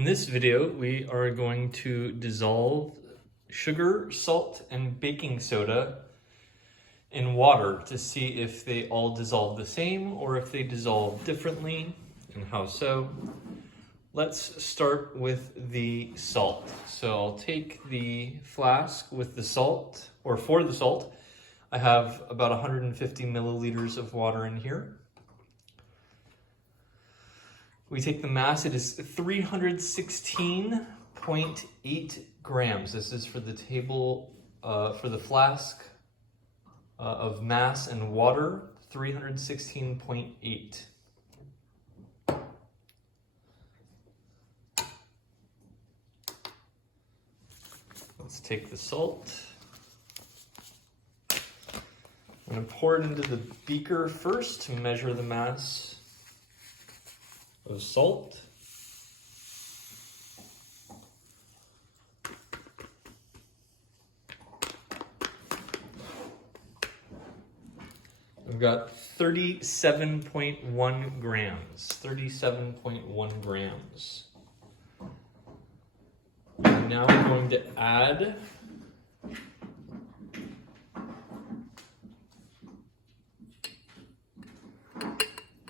In this video, we are going to dissolve sugar, salt, and baking soda in water to see if they all dissolve the same or if they dissolve differently, and how so. Let's start with the salt. So I'll take the flask with the salt, or for the salt. I have about 150 milliliters of water in here. We take the mass, it is 316.8 grams. This is for the table, for the flask of mass and water, 316.8. Let's take the salt. I'm going to pour it into the beaker first to measure the mass of salt. I've got 37.1 grams. 37.1 grams. And now I'm going to add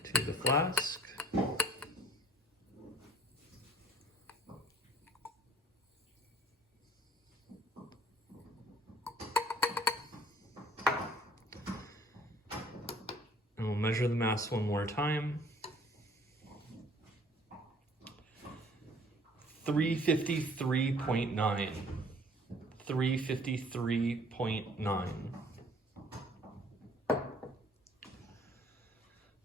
to the flask. And we'll measure the mass one more time. 353.9. 353.9.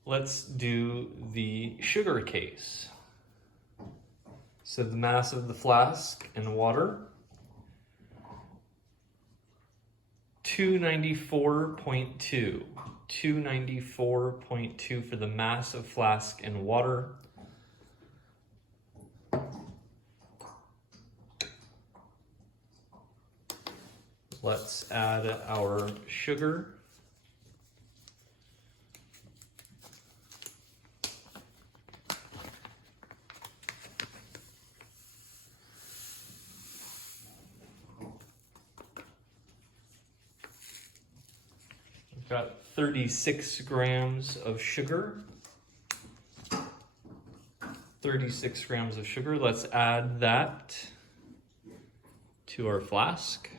Let's do the sugar case. So the mass of the flask and water, 294.2. 294.2 for the mass of flask and water. Let's add our sugar. We've got 36 grams of sugar. 36 grams of sugar. Let's add that to our flask.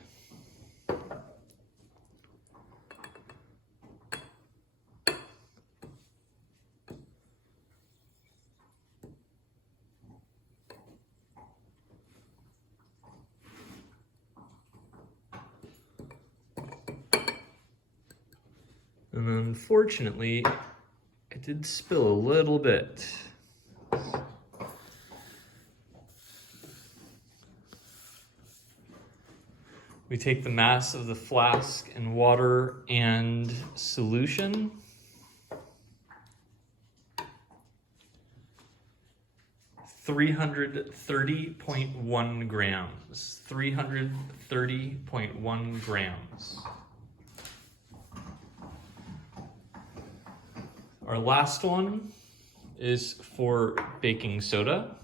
And unfortunately, it did spill a little bit. We take the mass of the flask and water and solution. $330.1 grams. 330.1 grams. Our last one is for baking soda.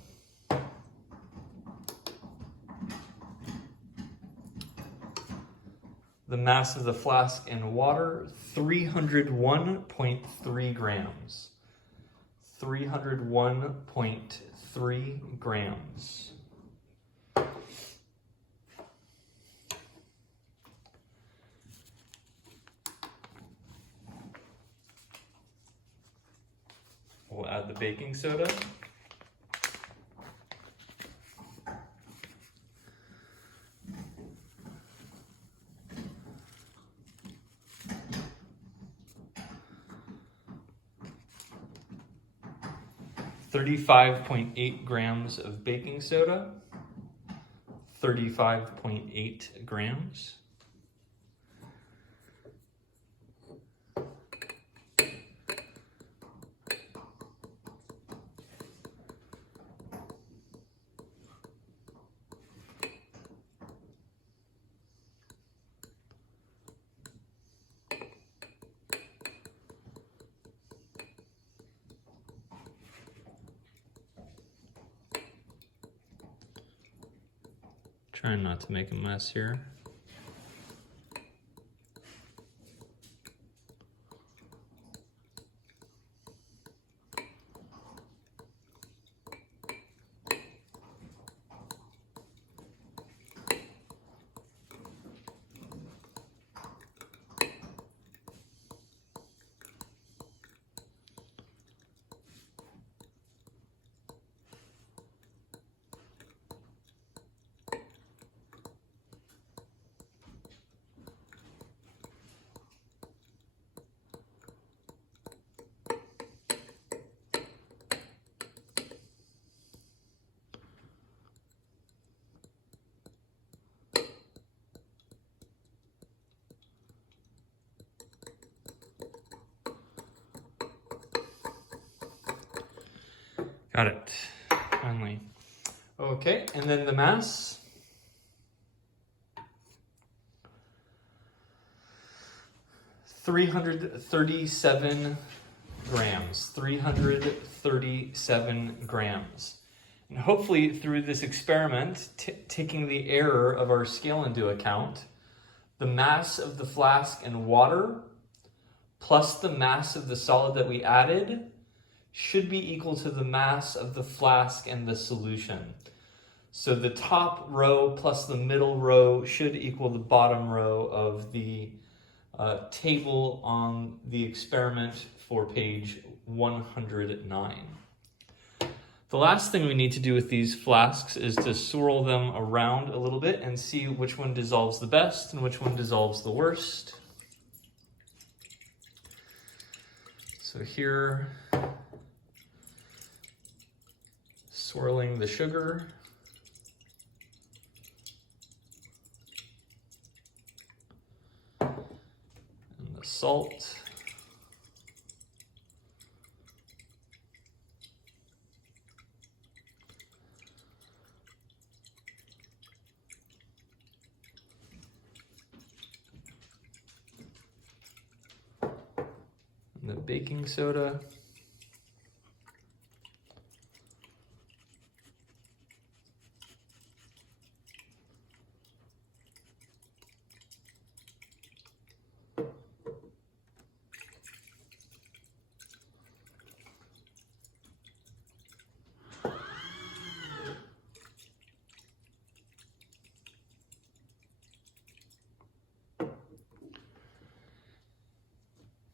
The mass of the flask and water, 301.3 grams. 301.3 grams. We'll add the baking soda. $35.8 grams of baking soda. 35.8 grams. Trying not to make a mess here. Got it, finally. Okay, and then the mass. 337 grams, 337 grams. And hopefully through this experiment, taking the error of our scale into account, the mass of the flask and water plus the mass of the solid that we added should be equal to the mass of the flask and the solution. So the top row plus the middle row should equal the bottom row of the table on the experiment for page 109. The last thing we need to do with these flasks is to swirl them around a little bit and see which one dissolves the best and which one dissolves the worst. So here, swirling the sugar. And the salt. And the baking soda.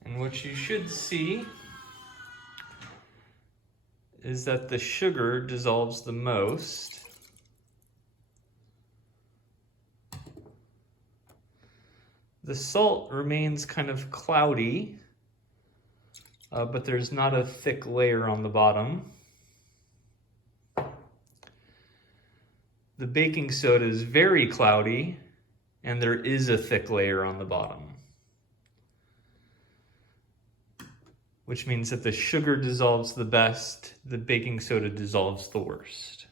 And what you should see is that the sugar dissolves the most. The salt remains kind of cloudy, but there's not a thick layer on the bottom. The baking soda is very cloudy, and there is a thick layer on the bottom, which means that the sugar dissolves the best, the baking soda dissolves the worst.